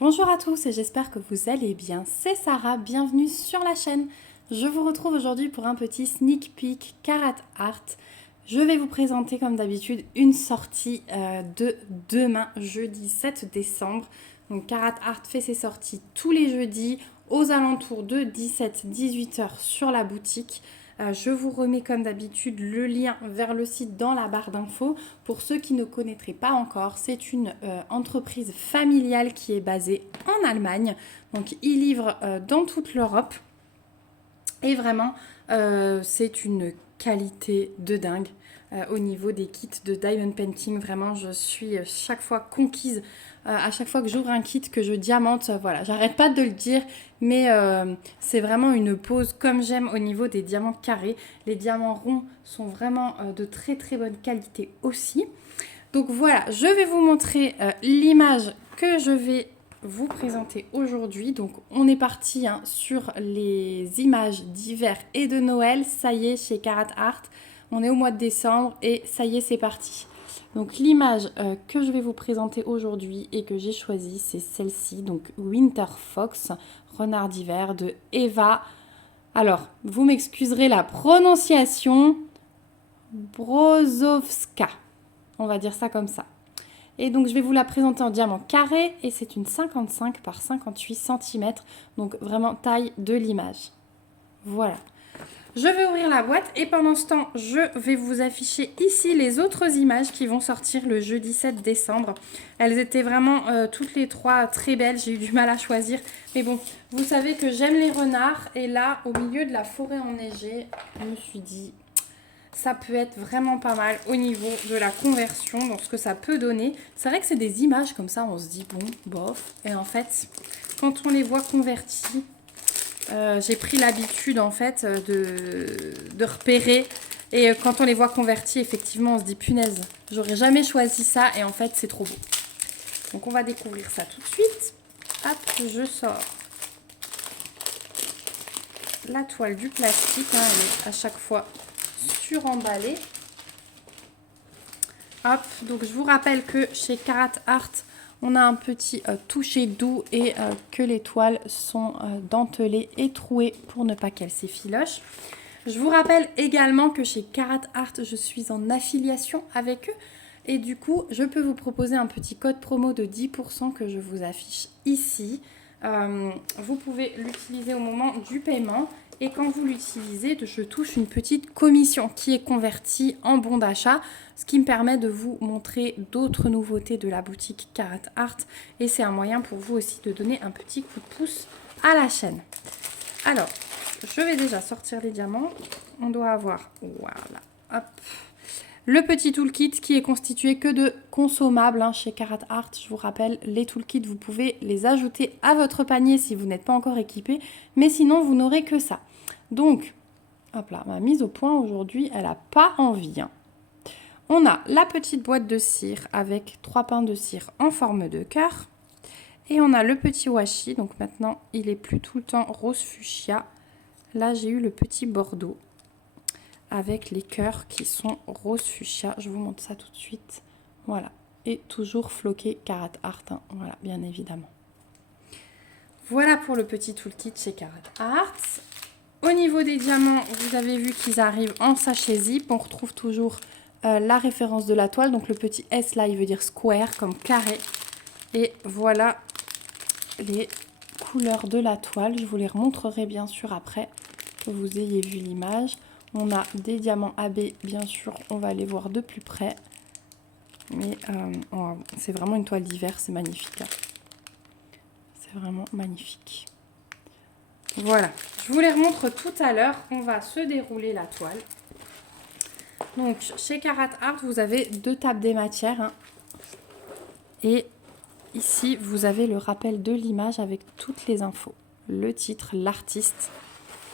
Bonjour à tous et j'espère que vous allez bien. C'est Sarah, bienvenue sur la chaîne. Je vous retrouve aujourd'hui pour un petit sneak peek Carat Art. Je vais vous présenter comme d'habitude une sortie de demain, jeudi 7 décembre. Donc Carat Art fait ses sorties tous les jeudis aux alentours de 17-18 heures sur la boutique. Je vous remets comme d'habitude le lien vers le site dans la barre d'infos. Pour ceux qui ne connaîtraient pas encore, c'est une entreprise familiale qui est basée en Allemagne. Donc ils livrent dans toute l'Europe. Et vraiment, c'est une qualité de dingue au niveau des kits de diamond painting. Vraiment, je suis chaque fois conquise. À chaque fois que j'ouvre un kit, que je diamante, voilà, j'arrête pas de le dire, mais c'est vraiment une pose comme j'aime au niveau des diamants carrés. Les diamants ronds sont vraiment de très très bonne qualité aussi. Donc voilà, je vais vous montrer l'image que je vais vous présenter aujourd'hui. Donc on est parti sur les images d'hiver et de Noël. Ça y est, chez Carat Art, on est au mois de décembre et ça y est, c'est parti. Donc l'image que je vais vous présenter aujourd'hui et que j'ai choisie, c'est celle-ci. Donc Winter Fox, renard d'hiver de Eva. Alors, vous m'excuserez la prononciation, Brozowska. On va dire ça comme ça. Et donc je vais vous la présenter en diamant carré et c'est une 55 par 58 cm. Donc vraiment taille de l'image. Voilà. Je vais ouvrir la boîte et pendant ce temps, je vais vous afficher ici les autres images qui vont sortir le jeudi 7 décembre. Elles étaient vraiment toutes les trois très belles. J'ai eu du mal à choisir. Mais bon, vous savez que j'aime les renards. Et là, au milieu de la forêt enneigée, je me suis dit, ça peut être vraiment pas mal au niveau de la conversion, dans ce que ça peut donner. C'est vrai que c'est des images comme ça, on se dit, bon, bof. Et en fait, quand on les voit converties, j'ai pris l'habitude en fait de repérer. Et quand on les voit convertis, effectivement, on se dit punaise, j'aurais jamais choisi ça. Et en fait, c'est trop beau. Donc, on va découvrir ça tout de suite. Hop, je sors la toile du plastique. Elle est à chaque fois suremballée. Hop, donc je vous rappelle que chez Carat Art, on a un petit toucher doux et que les toiles sont dentelées et trouées pour ne pas qu'elles s'effilochent. Je vous rappelle également que chez Carat Art, je suis en affiliation avec eux. Et du coup, je peux vous proposer un petit code promo de 10% que je vous affiche ici. Vous pouvez l'utiliser au moment du paiement. Et quand vous l'utilisez, je touche une petite commission qui est convertie en bon d'achat, ce qui me permet de vous montrer d'autres nouveautés de la boutique Carat Art. Et c'est un moyen pour vous aussi de donner un petit coup de pouce à la chaîne. Alors, je vais déjà sortir les diamants. On doit avoir, voilà, hop, le petit toolkit qui est constitué que de consommables chez Carat Art. Je vous rappelle, les toolkits, vous pouvez les ajouter à votre panier si vous n'êtes pas encore équipé. Mais sinon, vous n'aurez que ça. Donc, hop là, ma mise au point aujourd'hui, elle n'a pas envie. On a la petite boîte de cire avec 3 pains de cire en forme de cœur. Et on a le petit washi. Donc maintenant, il est plus tout le temps rose fuchsia. Là, j'ai eu le petit bordeaux avec les cœurs qui sont rose fuchsia. Je vous montre ça tout de suite. Voilà. Et toujours floqué Carat Art. Voilà, bien évidemment. Voilà pour le petit toolkit chez Carat Art. Au niveau des diamants, vous avez vu qu'ils arrivent en sachet zip. On retrouve toujours la référence de la toile. Donc le petit S là, il veut dire square, comme carré. Et voilà les couleurs de la toile. Je vous les remontrerai bien sûr après que vous ayez vu l'image. On a des diamants AB, bien sûr, on va les voir de plus près. Mais c'est vraiment une toile d'hiver, c'est magnifique. C'est vraiment magnifique. Voilà, je vous les remontre tout à l'heure. On va se dérouler la toile. Donc, chez Carat Art, vous avez 2 tables des matières. Et ici, vous avez le rappel de l'image avec toutes les infos. Le titre, l'artiste.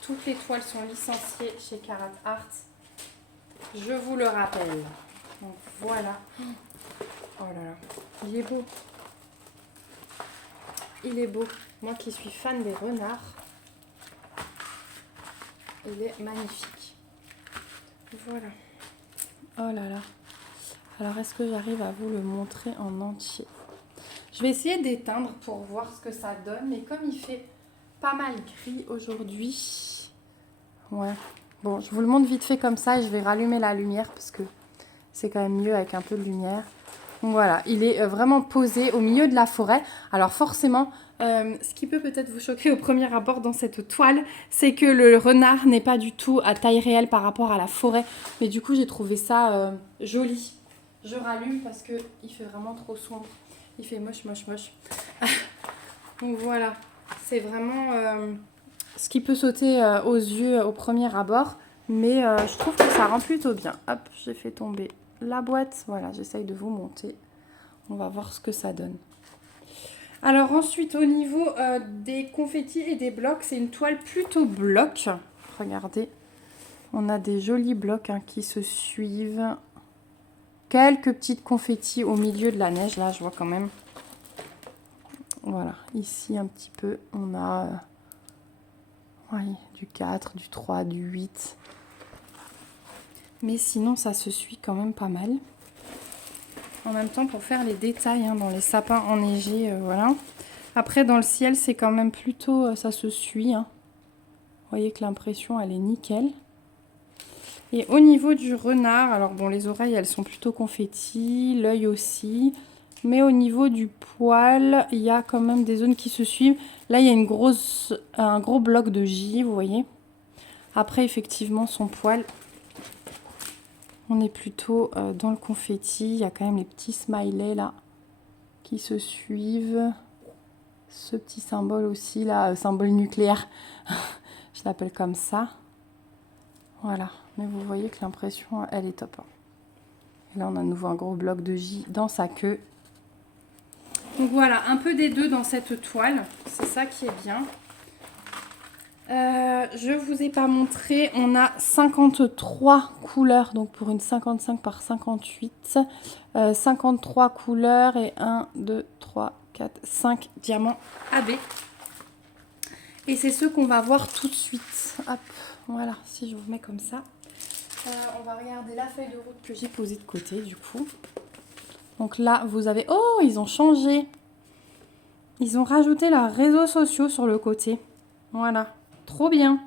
Toutes les toiles sont licenciées chez Carat Art. Je vous le rappelle. Donc voilà. Oh là là, il est beau. Il est beau. Moi qui suis fan des renards, il est magnifique. Voilà. Oh là là. Alors est-ce que j'arrive à vous le montrer en entier? Je vais essayer d'éteindre pour voir ce que ça donne. Mais comme il fait pas mal gris aujourd'hui. Ouais. Bon, je vous le montre vite fait comme ça et je vais rallumer la lumière parce que c'est quand même mieux avec un peu de lumière. Donc voilà, il est vraiment posé au milieu de la forêt. Alors forcément, ce qui peut peut-être vous choquer au premier abord dans cette toile, c'est que le renard n'est pas du tout à taille réelle par rapport à la forêt. Mais du coup, j'ai trouvé ça joli. Je rallume parce qu'il fait vraiment trop sombre. Il fait moche, moche, moche. Donc voilà, c'est vraiment ce qui peut sauter aux yeux au premier abord. Mais je trouve que ça rend plutôt bien. Hop, j'ai fait tomber la boîte. Voilà, j'essaye de vous monter. On va voir ce que ça donne. Alors ensuite, au niveau des confettis et des blocs, c'est une toile plutôt bloc. Regardez, on a des jolis blocs qui se suivent. Quelques petites confettis au milieu de la neige. Là, je vois quand même. Voilà, ici un petit peu, on a du 4, du 3, du 8. Mais sinon, ça se suit quand même pas mal. En même temps, pour faire les détails dans les sapins enneigés, voilà. Après, dans le ciel, c'est quand même plutôt, ça se suit. Vous voyez que l'impression, elle est nickel. Et au niveau du renard, alors bon, les oreilles, elles sont plutôt confettis, l'œil aussi. Mais au niveau du poil, il y a quand même des zones qui se suivent. Là, il y a un gros bloc de J, vous voyez. Après, effectivement, son poil, on est plutôt dans le confetti. Il y a quand même les petits smileys là qui se suivent. Ce petit symbole aussi là, symbole nucléaire, je l'appelle comme ça. Voilà, mais vous voyez que l'impression, elle est top. Et là, on a à nouveau un gros bloc de J dans sa queue. Donc voilà, un peu des deux dans cette toile. C'est ça qui est bien. Je vous ai pas montré, on a 53 couleurs, donc pour une 55 par 58, 53 couleurs et 1, 2, 3, 4, 5 diamants AB. Et c'est ceux qu'on va voir tout de suite. Hop, voilà, si je vous mets comme ça. On va regarder la feuille de route que j'ai posée de côté du coup. Donc là, vous avez... Oh, ils ont changé. Ils ont rajouté leurs réseaux sociaux sur le côté. Voilà. Trop bien.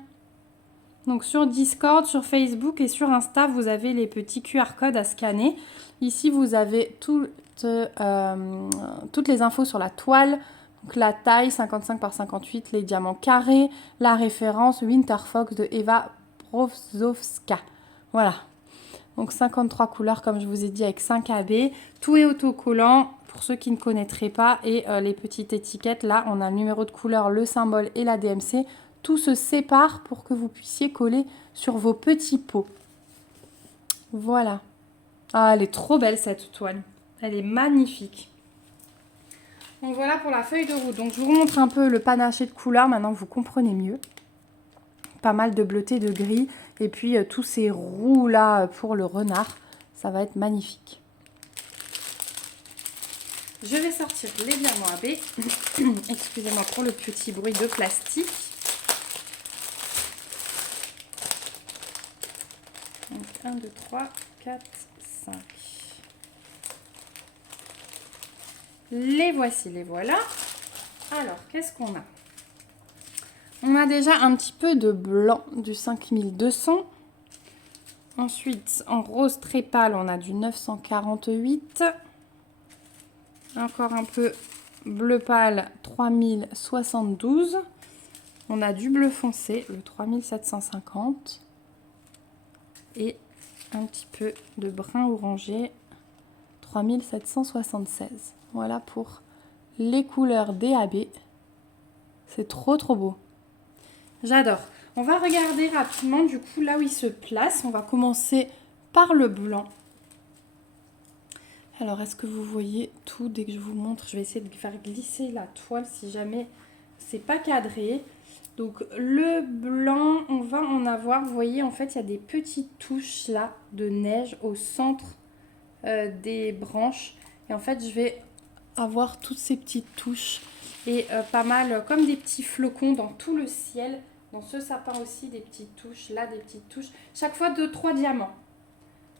Donc sur Discord, sur Facebook et sur Insta, vous avez les petits QR codes à scanner. Ici, vous avez toutes les infos sur la toile. Donc la taille 55 par 58, les diamants carrés, la référence Winter Fox de Eva Brozowska. Voilà. Donc 53 couleurs comme je vous ai dit avec 5 AB. Tout est autocollant pour ceux qui ne connaîtraient pas. Et les petites étiquettes, là, on a le numéro de couleur, le symbole et la DMC. Tout se sépare pour que vous puissiez coller sur vos petits pots. Voilà. Ah, elle est trop belle cette toile. Elle est magnifique. Donc voilà pour la feuille de route. Donc je vous montre un peu le panaché de couleurs. Maintenant vous comprenez mieux. Pas mal de bleuté, de gris. Et puis tous ces roux là pour le renard. Ça va être magnifique. Je vais sortir les diamants AB. Excusez-moi pour le petit bruit de plastique. Donc 1, 2, 3, 4, 5. Les voici, les voilà. Alors, qu'est-ce qu'on a? On a déjà un petit peu de blanc du 5200. Ensuite, en rose très pâle, on a du 948. Encore un peu bleu pâle, 3072. On a du bleu foncé, le 3750. Et un petit peu de brun orangé, 3776. Voilà pour les couleurs DAB. C'est trop trop beau. J'adore. On va regarder rapidement du coup là où il se place. On va commencer par le blanc. Alors est-ce que vous voyez tout dès que je vous montre? Je vais essayer de faire glisser la toile si jamais c'est pas cadré. Donc le blanc, on va en avoir, vous voyez en fait il y a des petites touches là de neige au centre des branches. Et en fait je vais avoir toutes ces petites touches et pas mal comme des petits flocons dans tout le ciel. Dans ce sapin aussi des petites touches, là des petites touches. Chaque fois 2-3 diamants.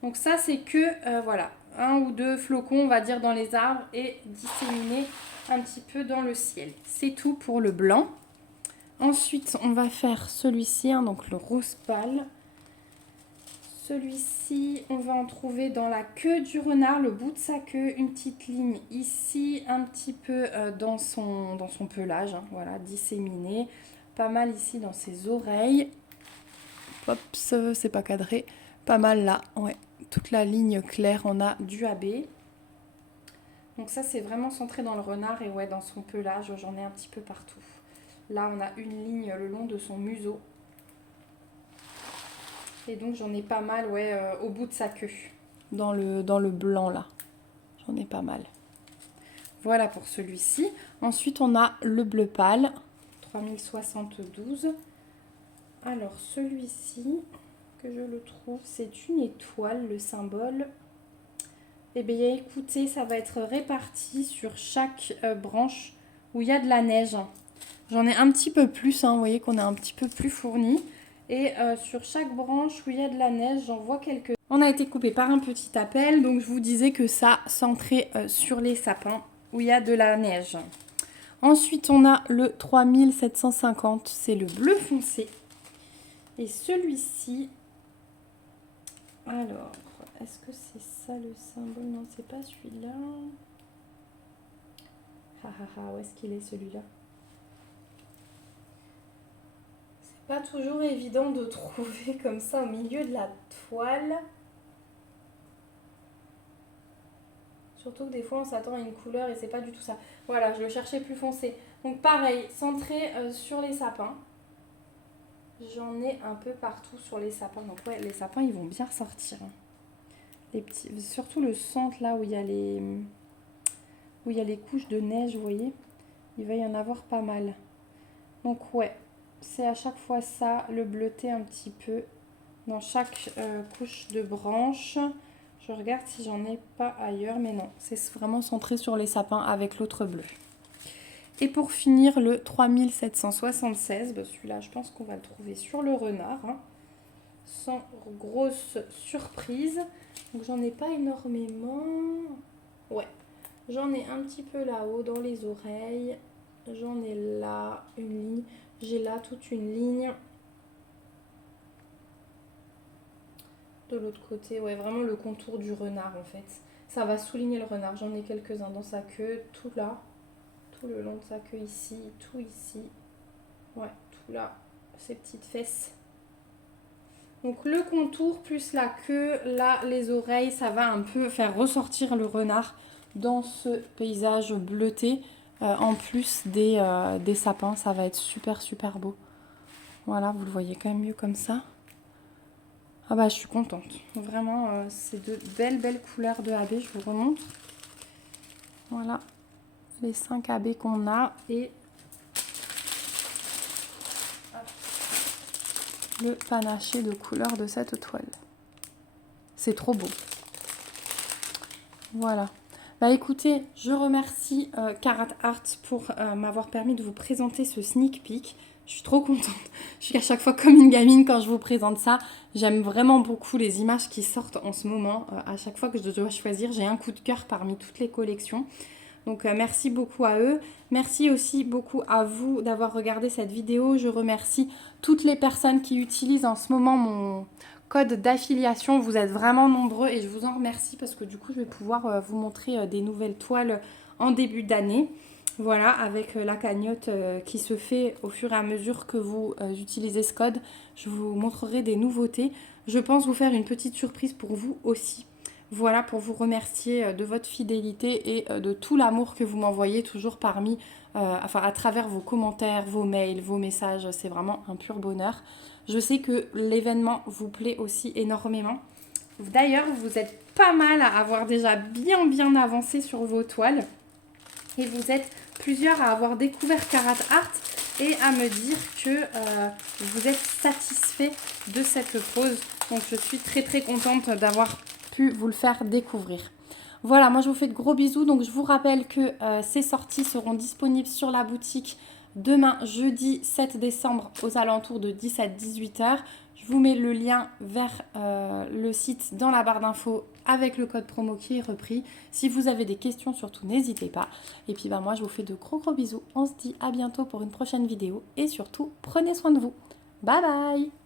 Donc ça c'est que voilà, 1 ou 2 flocons on va dire dans les arbres et disséminés un petit peu dans le ciel. C'est tout pour le blanc. Ensuite, on va faire celui-ci, hein, donc le rose pâle. Celui-ci, on va en trouver dans la queue du renard, le bout de sa queue, une petite ligne ici, un petit peu dans son pelage, hein, voilà, disséminé. Pas mal ici dans ses oreilles. Hop, c'est pas cadré. Pas mal là, ouais. Toute la ligne claire, on a du AB. Donc ça, c'est vraiment centré dans le renard et ouais, dans son pelage, j'en ai un petit peu partout. Là, on a une ligne le long de son museau. Et donc j'en ai pas mal ouais, au bout de sa queue. Dans le blanc là. J'en ai pas mal. Voilà pour celui-ci. Ensuite on a le bleu pâle. 3072. Alors celui-ci, que je le trouve, c'est une étoile, le symbole. Eh bien écoutez, ça va être réparti sur chaque branche où il y a de la neige. J'en ai un petit peu plus, hein, vous voyez qu'on est un petit peu plus fourni. Et sur chaque branche où il y a de la neige, j'en vois quelques... On a été coupé par un petit appel, donc je vous disais que ça centrait sur les sapins où il y a de la neige. Ensuite, on a le 3750, c'est le bleu foncé. Et celui-ci, alors, est-ce que c'est ça le symbole? Non, c'est pas celui-là. Où est-ce qu'il est celui-là? Pas toujours évident de trouver comme ça au milieu de la toile. Surtout que des fois on s'attend à une couleur et c'est pas du tout ça. Voilà, je le cherchais plus foncé. Donc pareil, centré sur les sapins. J'en ai un peu partout sur les sapins. Donc ouais, les sapins ils vont bien ressortir. Les petits, surtout le centre là où il y a les couches de neige, vous voyez. Il va y en avoir pas mal. Donc ouais. C'est à chaque fois ça, le bleuté un petit peu dans chaque couche de branche. Je regarde si j'en ai pas ailleurs, mais non, c'est vraiment centré sur les sapins avec l'autre bleu. Et pour finir, le 3776, bah celui-là, je pense qu'on va le trouver sur le renard, hein, sans grosse surprise. Donc j'en ai pas énormément. Ouais, j'en ai un petit peu là-haut dans les oreilles. J'en ai là une ligne. J'ai là toute une ligne. De l'autre côté, ouais, vraiment le contour du renard en fait. Ça va souligner le renard. J'en ai quelques-uns dans sa queue, tout là. Tout le long de sa queue ici, tout ici. Ouais, tout là. Ses petites fesses. Donc le contour plus la queue, là les oreilles, ça va un peu faire ressortir le renard dans ce paysage bleuté. En plus des sapins, ça va être super super beau. Voilà, vous le voyez quand même mieux comme ça. Ah bah je suis contente. Vraiment, c'est de belles couleurs de AB, je vous remontre. Voilà, les 5 AB qu'on a et le panaché de couleurs de cette toile. C'est trop beau. Voilà. Bah écoutez, je remercie Carat Art pour m'avoir permis de vous présenter ce sneak peek. Je suis trop contente. Je suis à chaque fois comme une gamine quand je vous présente ça. J'aime vraiment beaucoup les images qui sortent en ce moment. À chaque fois que je dois choisir, j'ai un coup de cœur parmi toutes les collections. Donc merci beaucoup à eux. Merci aussi beaucoup à vous d'avoir regardé cette vidéo. Je remercie toutes les personnes qui utilisent en ce moment mon code d'affiliation. Vous êtes vraiment nombreux et je vous en remercie parce que du coup je vais pouvoir vous montrer des nouvelles toiles en début d'année. Voilà, avec la cagnotte qui se fait au fur et à mesure que vous utilisez ce code. Je vous montrerai des nouveautés. Je pense vous faire une petite surprise pour vous aussi. Voilà, pour vous remercier de votre fidélité et de tout l'amour que vous m'envoyez toujours à travers vos commentaires, vos mails, vos messages. C'est vraiment un pur bonheur. Je sais que l'événement vous plaît aussi énormément. D'ailleurs, vous êtes pas mal à avoir déjà bien avancé sur vos toiles. Et vous êtes plusieurs à avoir découvert Carat Art et à me dire que vous êtes satisfait de cette pose. Donc je suis très contente d'avoir pu vous le faire découvrir. Voilà, moi je vous fais de gros bisous. Donc je vous rappelle que ces sorties seront disponibles sur la boutique demain jeudi 7 décembre aux alentours de 17-18 h. Je vous mets le lien vers le site dans la barre d'infos avec le code promo qui est repris. Si vous avez des questions, surtout n'hésitez pas. Et puis moi je vous fais de gros bisous. On se dit à bientôt pour une prochaine vidéo et surtout prenez soin de vous. Bye bye!